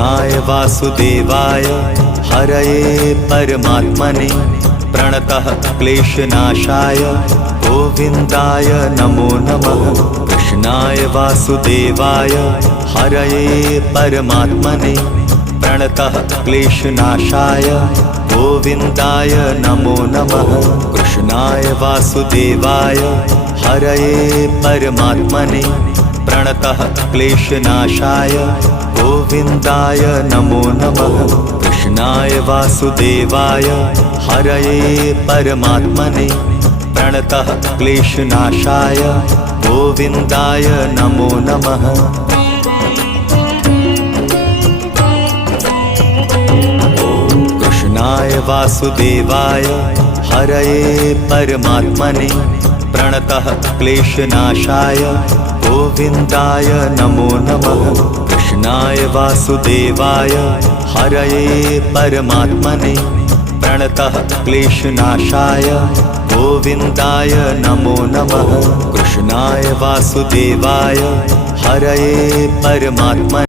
कृष्णाय वासुदेवाय हरये परमात्मने प्रणतः क्लेशनाशाय गोविन्दाय नमो नमः। कृष्णाय वासुदेवाय हरये परमात्मने प्रणतः क्लेशनाशाय गोविन्दाय नमो नमः। कृष्णाय वासुदेवाय हरये परमात्मने प्रणतः क्लेशनाशाय गोविन्दाय नमो नमः। कृष्णाय वासुदेवाय हरये परमात्मने प्रणतः क्लेशनाशाय गोविन्दाय नमो नमः। कृष्णाय वासुदेवाय हरये परमात्मने प्रणतः क्लेशनाशाय गोविन्दाय नमो नमः। कृष्णाय वासुदेवाय हरये परमात्मने प्रणतः क्लेशनाशाय गोविन्दाय नमो नमः। कृष्णाय वासुदेवाय हरये परमात्मने